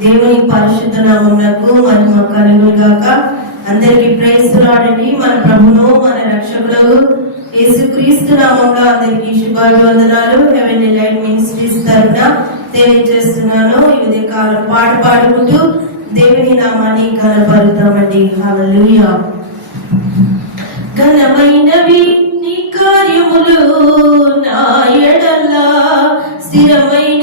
దేవుని పరిశుద్ధ నామములకు మహిమ కలుగు గాక అందరికి ప్రేస్తున్నాడని మన ప్రభును మన రక్షకులకు యేసుక్రీస్తు నామంలో అందరికి శుభాభివందనాలు. హెవెన్ లైట్ మినిస్ట్రీస్ తరఫున తెలియజేస్తున్నాను. ఈ ఉదయం కాలం పాట పాడుకుంటూ దేవుని నామాన్ని కనపరుతామండి హల్లెలూయా ఘనమైనవి నీ కార్యములు నా ఎడలా స్థిరమైన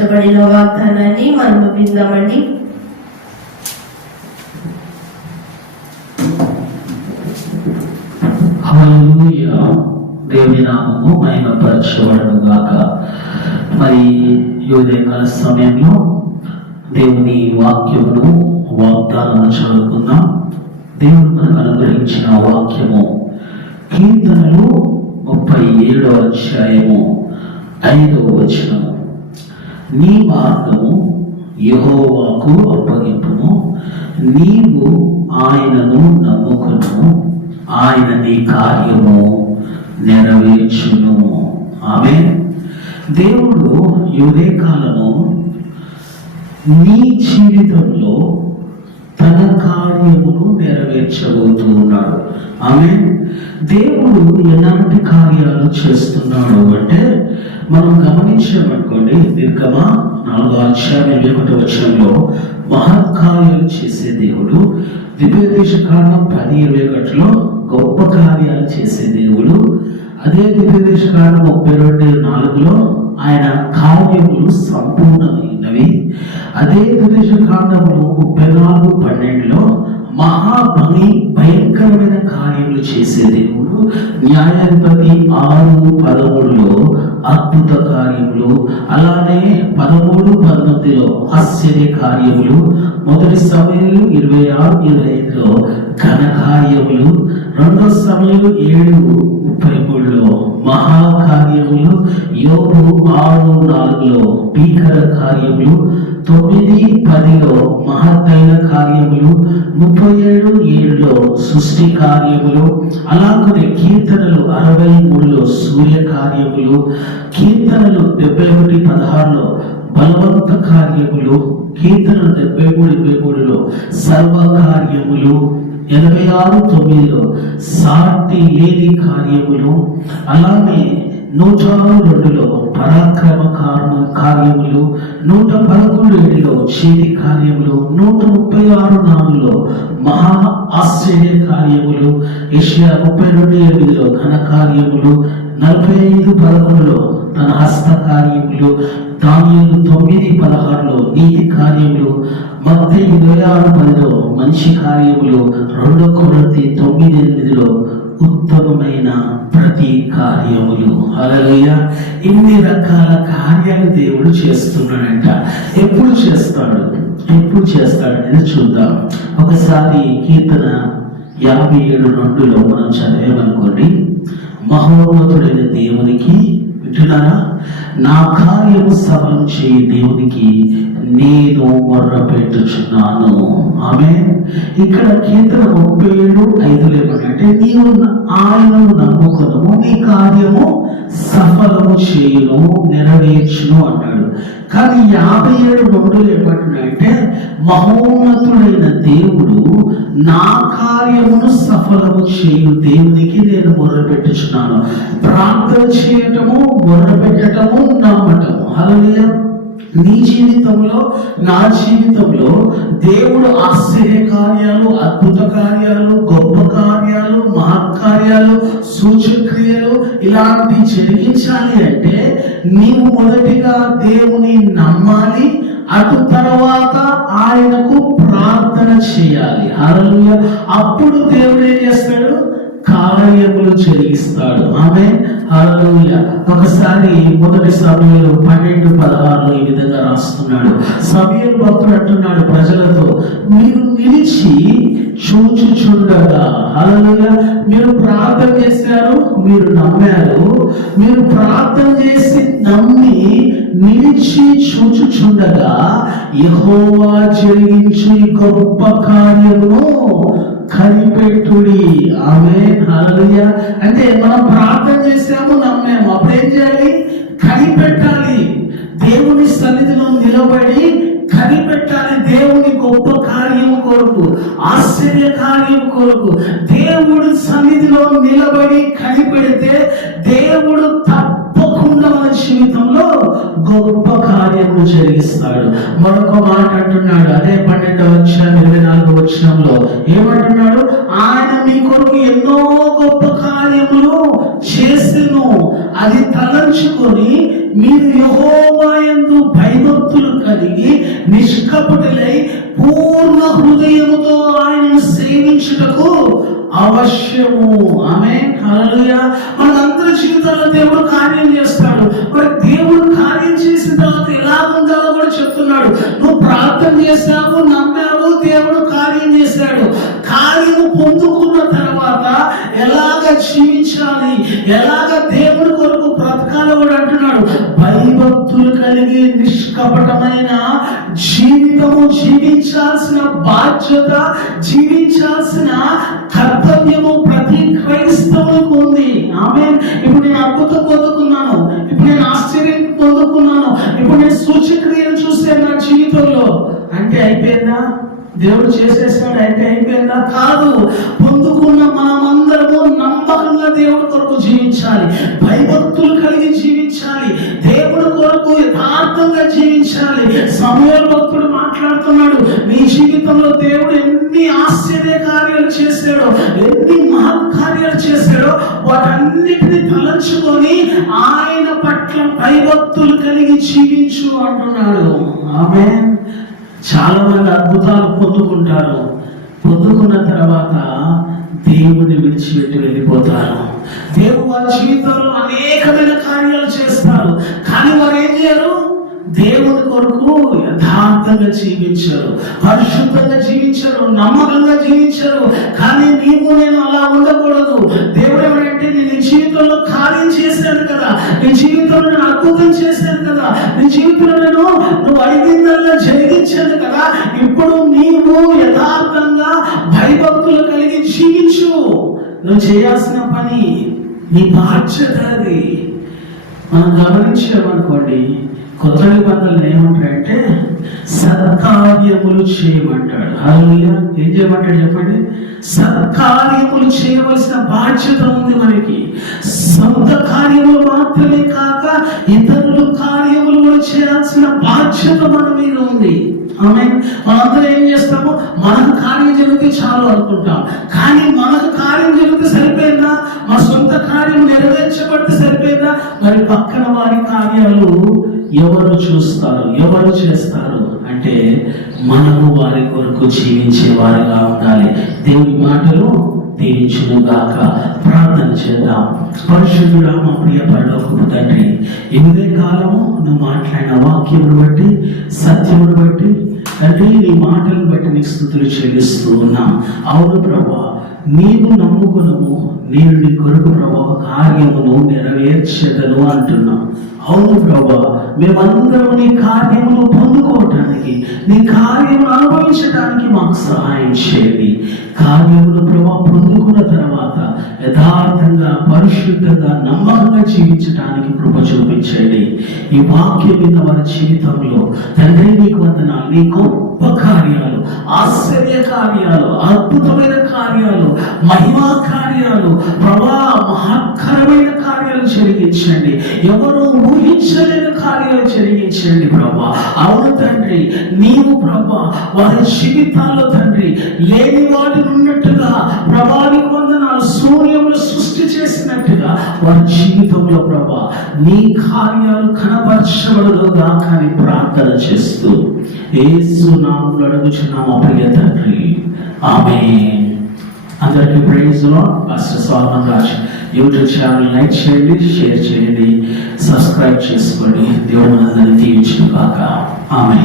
సిద్ధపరచబడిన వాగ్దానాన్ని మనము విందామండి. దేవుని నామము మహిమపరచబడను గాక మరి ఈ సమయంలో దేవుని వాక్యమును వాగ్దానము చదువుకుందాం. దేవుడు మనకు అనుగ్రహించిన వాక్యము కీర్తనలు ముప్పై ఏడో అధ్యాయము ఐదవ వచనము. నీ మార్గము యహోవాకు అప్పగింపుము. నీవు ఆయనను నమ్ముకును ఆయన నీ కార్యము నెరవేర్చును ఆమె దేవుడు యుదే నీ జీవితంలో తన కార్యమును నెరవేర్చబోతున్నాడు. ఆమె దేవుడు ఎలాంటి కార్యాలు చేస్తున్నాడు అంటే మనం గమనించామనుకోండి నిర్గమ నాలుగో అధ్యాయం ఇరవై ఒకటి వచ్చంలో మహత్కార్యాలు చేసే దేవుడు దివ్యదేశ కారణం పది ఇరవై ఒకటిలో గొప్ప కార్యాలు చేసే దేవుడు అదే దివ్యదేశ కారణం ముప్పై రెండు నాలుగులో ఆయన కార్యములు సంపూర్ణమైనవి. అదే దివ్యదేశ కాండములు ముప్పై నాలుగు పన్నెండులో మహాబలి భయంకరమైన కార్యములు చేసే దేవుడు న్యాయాధిపతి ఆరు పదమూడులో అద్భుత కార్యములు అలానే పదమూడు పంతొమ్మిదిలో ఆశ్చర్య కార్యములు మొదటి సమయంలో ఇరవై ఆరు ఇరవై ఐదులో ఘన కార్యములు రెండో సమయంలో ఏడు ముప్పై మూడులో మహాకార్యములు యోగు ఆరు నాలుగులో భీకర కార్యములు తొమ్మిది పదిలో మహత్తైన కార్యములు ముప్పై ఏడు ఏడులో సృష్టి కార్యములు అలాగే కీర్తనలు అరవై మూడులో సూర్య కార్యములు కీర్తనలు డెబ్బై ఒకటి పదహారులో బలవంత కార్యములు కీర్తన డెబ్బై మూడు డెబ్బై మూడులో సర్వ కార్యములు ఎనభై ఆరు తొమ్మిదిలో సాటి లేని కార్యములు అలానే నూట రెండులో పరాక్రమ కార్మ- కార్యములు నూట పదకొండు ఏడులో చేతి కార్యములు నూట ముప్పై ఆరు నాలుగులో మహా ఆశ్చర్య కార్యములు ఏషియా ముప్పై రెండు ఎనిమిదిలో ఘన కార్యములు నలభై ఐదు పదకొండులో తన హస్త కార్యములు దానియలు తొమ్మిది పదహారులో నీతి కార్యములు మధ్య ఇరవై ఆరు పదిలో మంచి కార్యములు రెండో కొరతి తొమ్మిది ఎనిమిదిలో ఉత్తమమైన ప్రతి కార్యములు అలాగయ్యా ఇన్ని రకాల కార్యాలు దేవుడు చేస్తున్నాడంట. ఎప్పుడు చేస్తాడు? ఎప్పుడు చేస్తాడు అనేది చూద్దాం. ఒకసారి కీర్తన యాభై ఏడు రెండులో మనం చదివామనుకోండి. మహోన్నతుడైన దేవునికి వింటున్నారా? నా కార్యము సఫలం చేయి దేవునికి నేను మొర్ర పెట్టుచున్నాను ఆమె ఇక్కడ కీర్తన ముప్పై ఏడు ఐదులు ఏమంటే నీవు ఆయనను నమ్ముకున్నాము నీ కార్యము సఫలము చేయను నెరవేర్చును అన్నాడు కానీ యాభై ఏడు రెండులో ఏమంటున్నాయంటే మహోన్నతుడైన దేవుడు నా కార్యమును సఫలము చేయు దేవునికి నేను మొర్రపెట్టుచున్నాను. ప్రార్థన చేయటము నీ జీవితంలో నా జీవితంలో దేవుడు ఆశ్చర్య కార్యాలు అద్భుత కార్యాలు గొప్ప కార్యాలు మహత్కార్యాలు సూచక్రియలు ఇలాంటి జరిగించాలి అంటే నీవు మొదటిగా దేవుని నమ్మాలి అటు తర్వాత ఆయనకు ప్రార్థన చేయాలి. హల్లెలూయా. అప్పుడు దేవుడు ఏం చేస్తాడు? కార్యములు చేయిస్తాడు ఆమె హల్లెలూయా. ఒకసారి మొదటి సమయంలో పన్నెండు పదహారులో ఈ విధంగా రాస్తున్నాడు. సమయం భక్తుడు అంటున్నాడు ప్రజలతో మీరు నిలిచి చూచుచుండగా. హల్లెలూయా. మీరు ప్రార్థన చేశారు మీరు నమ్మారు. మీరు ప్రార్థన చేసి నమ్మి నిలిచి చూచుచుండగా యహోవా జరిగించు గొప్ప కార్యము కనిపెట్టుడి. ఆమె అంటే మనం ప్రార్థన చేసాము నమ్మేము. అప్పుడు ఏం చేయాలి? కనిపెట్టాలి. దేవుని సన్నిధిలో నిలబడి కనిపెట్టాలి దేవుని గొప్ప కార్యం కొరకు ఆశ్చర్య కార్యం కొరకు. దేవుడి సన్నిధిలో నిలబడి జరిగిస్తాడు మరొక మాట అంటున్నాడు అదే పన్నెండవ వచ్చిన ఇరవై నాలుగు వచ్చినంలో ఏమంటున్నాడు? ఆయన మీ కొరకు ఎన్నో గొప్ప కార్యములు చేసెను. అది తలంచుకొని మీరు యహోవాయందు భయభక్తులు కలిగి నిష్కపటులై పూర్ణ హృదయముతో ఆయనను సేవించుటకు అవశ్యము. ఆమె హల్లెలూయా. మనందరి జీవితాల్లో దేవుడు కార్యం చేస్తాడు. ప్రార్థన చేశావు నమ్మావు దేవుడు కార్యం చేశాడు. కార్యము పొందుకున్న తర్వాత ఎలాగ జీవించాలి ఎలాగ దేవుడి కొరకు బ్రతకాలి కూడా అంటున్నాడు. భయభక్తులు కలిగి నిష్కపటమైన జీవితము జీవించాల్సిన బాధ్యత జీవించాల్సిన కర్తవ్యము ప్రతి క్రైస్తవు దేవుడు చేసేసాడు అయితే అయిపోయిందా? కాదు. పొందుకున్న మనమందరము నమ్మకంగా దేవుడి కొరకు జీవించాలి. భయభక్తులు కలిగి జీవించాలి. దేవుడి కొరకు యథార్థంగా జీవించాలి. సమయ భక్తుడు మాట్లాడుతున్నాడు మీ జీవితంలో దేవుడు ఎన్ని ఆశ్చర్య కార్యాలు చేశాడో ఎన్ని మహత్కార్యాలు చేశాడో వాటన్నిటిని తలంచుకొని ఆయన పట్ల భయభక్తులు కలిగి జీవించు అంటున్నాడు. ఆమె చాలా మంది అద్భుతాలు పొందుకుంటారు. పొందుకున్న తర్వాత దేవుని విడిచిపెట్టి వెళ్ళిపోతారు. దేవుడు వారి జీవితంలో అనేకమైన కార్యాలు చేస్తారు. కానీ వారు ఏం చేయరు? దేవుని కొరకు యథార్థంగా జీవించారు పరిశుద్ధంగా జీవించారు నమ్మకంగా జీవించారు. కానీ నీకు నేను అలా ఉండకూడదు. దేవుడు ఎవరంటే నేను నీ జీవితంలో కార్యం చేశాను కదా. నీ జీవితంలో నేను అద్భుతం చేశాను కదా. నీ జీవితంలో నేను నువ్వు అడిగిందల్లా జరిగించాను కదా. ఇప్పుడు నీవు యథార్థంగా భయభక్తులు కలిగి జీవించు. నువ్వు చేయాల్సిన పని నీ బాధ్యత అది. మనం గమనించామనుకోండి కొత్త నిబంధనలు ఏమంటాడంటే సత్కార్యములు చేయమంటాడు. హల్లెలూయా ఏం చేయమంటాడు చెప్పండి? సత్కార్యములు చేయవలసిన బాధ్యత ఉంది మనకి. సొంత కార్యములు మాత్రమే కాక ఇతరులు కార్యములు కూడా చేయాల్సిన బాధ్యత మన మీద ఉంది. ఆమె మనందరం ఏం చేస్తాము? మనకు కార్యం జరిగితే చాలు అనుకుంటాం. కానీ మనకు కార్యం జరిగితే సరిపోయిందా? మా సొంత కార్యం నెరవేర్చబడితే సరిపోయిందా? మరి పక్కన వారి కార్యాలు ఎవరు చూస్తారు? ఎవరు చేస్తారు? అంటే మనము వారి కొరకు జీవించే వారిగా ఉండాలి. దేవుని మాటలు దీవించును గాక ప్రార్థన చేద్దాం. పరిశుద్ధుడా మా ప్రియ పరలోకపు తండ్రి ఇదే కాలము నువ్వు మాట్లాడిన వాక్యమును బట్టి సత్యమును బట్టి తండ్రి నీ మాటలను బట్టి నీకు స్థుతులు చెల్లిస్తూ ఉన్నాం. అవును ప్రభా నీవు నమ్ముకునము నేను నీ కొరకు ప్రభా కార్యమును నెరవేర్చదను అంటున్నాం. అవును ప్రభా మేమందరం నీ కార్యములు పొందుకోవటానికి నీ కార్యములు అనుభవించడానికి మాకు సహాయం చేయండి. కార్యములు ప్రభా పొందుకున్న తర్వాత యథార్థంగా పరిశుద్ధంగా నమ్మకంగా జీవించడానికి కృప చూపించండి. ఈ వాక్యం మీద మన జీవితంలో తండ్రి నీకు వందనాలు నీ గొప్ప కార్యాలు ఆశ్చర్య కార్యాలు అద్భుతమైన కార్యాలు మహిమా కార్యాలు ప్రభా మహత్తరమైన కార్యాలు జరిగించండి. ఎవరు ఊహించలేని కార్యాలు జరిగించండి ప్రభా. అవును తండ్రి నీవు ప్రభా వారి జీవితాల్లో తండ్రి లేని వాటిని ఉన్నట్టుగా ప్రభాని వందనాలు సూర్యములు సృష్టి చేసినట్టుగా వారి జీవితంలో ప్రభా నీ కార్యాలు కనపరచబడదు దాకాని ప్రార్థన చేస్తూ ఏసు నామములు అడుగుచున్నాము ప్రియ తండ్రి. ఆమె అందరికీ ప్రైజ్లో pastor Solomon Raj YouTube channel like చేయండి షేర్ చేయండి. సబ్స్క్రైబ్ చేసుకోండి దేవుడు మనందరినీ దీవించును కాక ఆమె